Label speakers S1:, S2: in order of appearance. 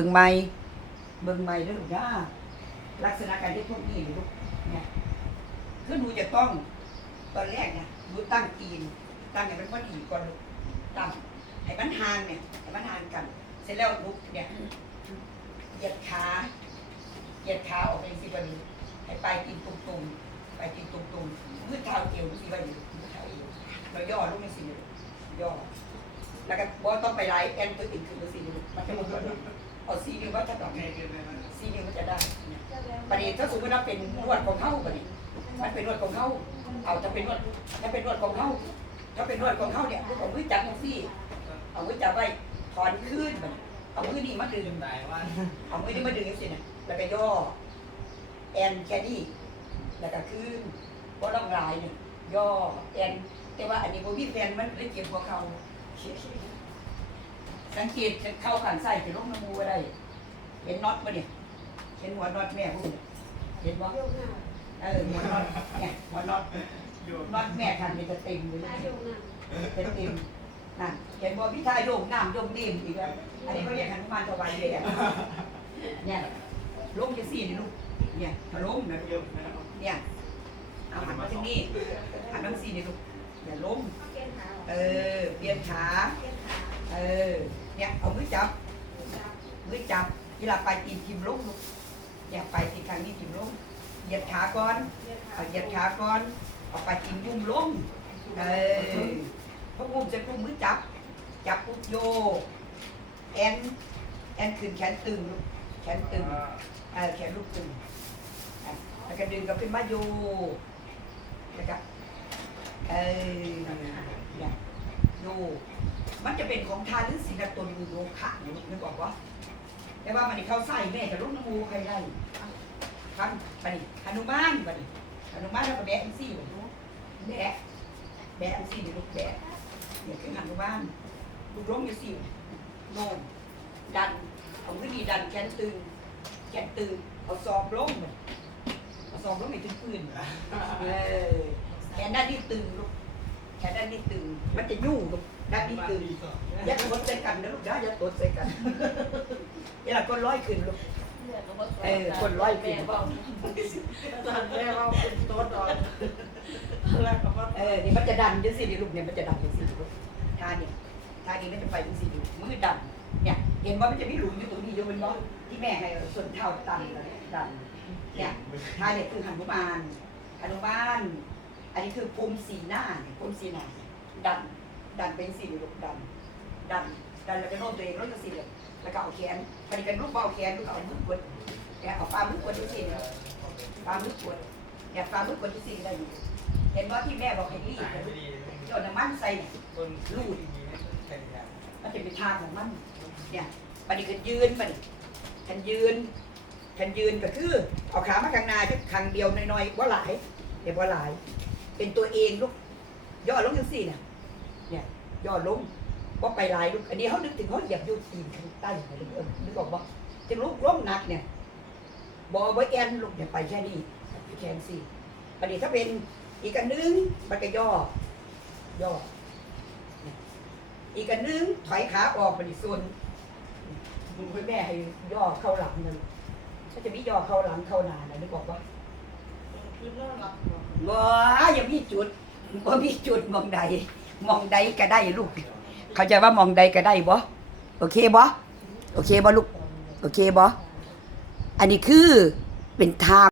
S1: เบิ่งไม้เบิ่งไม้ด้อลูกนะลักษณะการที่พวกนี้ลูกเนี่ยคือหนูจะต้องตอนแรกเนี่ยหนูตั้งตีนตั้งให้มันพอดีก่อนลูกตั้งให้มันห่างเนี่ยให้มันห่างกัน เสร็จแล้วลูกเนี่ยเหยียดขาเหยียดขาออกไปสิบนี้ให้ปลายตีนตรงๆปลายตีนตรงๆมือเท้าเอวสิบนี้มือเท้าเอวเราย่อลูกไม่สิเลยย่อแล้วก็บอต้องไปไลฟ์แอนตัวอื่นคือตัวซีนิ้วมันจะหมดเลย เอาซีนิ้วว่าถ้าดอกซีนิ้วมันจะได้เนี่ยประเดี๋ยวถ้าสมมติว่าเป็นนวดของเข้าประเดี๋ยวมันเป็นนวดของเข้าเอาจะเป็นนวดถ้าเป็นนวดของเข้าถ้าเป็นนวดของเข้าเนี่ยเอามือจับตรงซี่เอามือจับไว้ถอนขึ้นบัดนี้เอามือนี่มาดึงเอามือนี่มาดึงสิเนี่ยแล้วก็ย่อแอนแค่นี้แล้วก็ขึ้นเพราะต้องลายเนี่ยย่อแอนแต่ว่าอันนี้พอพี่แฟนมันเลยเจ็บกว่าเขา สังเกตเข้าขันใส่จะลงน้ำมูอะไรเห็นน็อตปะเนี่ยเห็นหัวน็อตแม่พูดเนี่ยเห็นว่าเออหัวน็อตเนี่ยหัวน็อตน็อตแม่ทันเป็นจะเต็มเลยเป็นเต็มนั่นเห็นว่าพิธาโยงน้ำโยงนิ่มอีกแล้วอันนี้เขาเรียกหันมาถวายเลยอะเนี่ยลงจะสี่นี่ลูกเนี่ยถ้าล้มนะเนี่ยเอาหันมาทางนี้หันมาสี่นี่ลูกอย่าล้มเออเปลี่ยนขา เออ เนี่ยเอามือจับ มือจับเวลาไปตีนทิมลงลูกอย่าไปตีนทางนี้ทิมลงเหยียดขาก่อน เอาเหยียดขาก่อนเอาไปตีนยุ่มลง เออพออุ้มจะกุ้มมือจับ จับปุ๊บโยแอน แอนขึ้นแขนตึงลูก แขนตึงเออแขนลูกตึงแล้วก็ดึงกลับขึ้นมาโยแล้วก็เออ มันจะเป็นของทานหรือศีลตนมือโลคะเนี่ยนึกออกปะแต่ว่ามันนี่เข้าใส่แม่จะลูกน้ำมูใครได้ทำปะนี่ฮนุมานปะนี่ฮนุมานแล้วก็แบะซี่แบบนู้แบะแบะซี่นี่ลูกแบะเนี่ยคือฮนุมานลูกล้มอยู่ซี่โน่นดันเอามือดีดันแขนตึงแขนตึงเอาซอกล้มเลยเอาซอกล้มไปถึงพื้นเออแขนด้านนี้ตึงลูก แขนด้านนี้ตึงมันจะยุ่งลูกด้านนี้ตึงอย่าตดใส่กันนะลูกนะอย่าตดใส่กันเวลาคนร้อยขึ้นลูกเออคนร้อยขึ้น
S2: ตอนแรกว่าเป็นโต๊ะนอนแล้วก็ว่า
S1: เออนี่มันจะดันจังสิลูกเนี่ยมันจะดันจังสิลูกท่าเนี่ยท่านี้มันจะไปจังสิลูกมือดันเนี่ยเห็นว่ามันจะมีหลุมอยู่ตรงนี้อยู่บนน้องที่แม่ให้ส่วนเท้าตันดันเนี่ยท่าเนี่ยคือหนุมานหนุมาน อันนี้คือภูมิสีหน้าเนี่ยภูมิสีหน้าดัน ดันเป็นสีลูกดัน ดัน ดันแล้วก็โน้มตัวเองแล้วก็สีเลยแล้วก็เอาแขนปฏิกันลูกเบาแขนลูกเอามือกดแกเอาฝ่ามือกดดูสิเนี่ยฝ่ามือกดแกฝ่ามือกดดูสิได้อยู่เห็นว่าที่แม่บอกให้รีบนะลูกโยนน้ำมันใส่ลูดมันจะเป็นทางของมัน เนี่ยปฏิกันยืนปฏิฉันยืนฉันยืนก็คือเอาขามาข้างหน้าจะข้างเดียวน้อยๆว่าหลายเดี๋ยวว่าหลาย เป็นตัวเองลูกย่อลงจังสี่เนี่ยเนี่ยย่อลงว่าไปลายลูกอันนี้เขานึกถึงเขาเหยียบอยูตีนข้างใต้ไปเลยเออนึกออกบ่จะลูกร่มหนักเนี่ยบอไว้แอนลูกอย่าไปแค่นี้แค่นี้สิอันนี้ถ้าเป็นอีกอันนึงมันก็ย่อ ย่อ อีกอันนึงถอยขาออกมันอีกส่วนคุณแม่ให้ย่อเข้าหลังนะลูกถ้าจะมีย่อเข้าหลังเข้าหนานะนึกออกบ่า
S2: คือน่ารัก
S1: ว้าอย่ามีจุดบ่มีจุดมองใดมองใดก็ได้ลูก เข้าใจว่ามองใดก็ได้บ่โอเคบ่โอเคบ่ลูก โอเคบ่อันนี้คือเป็นทาง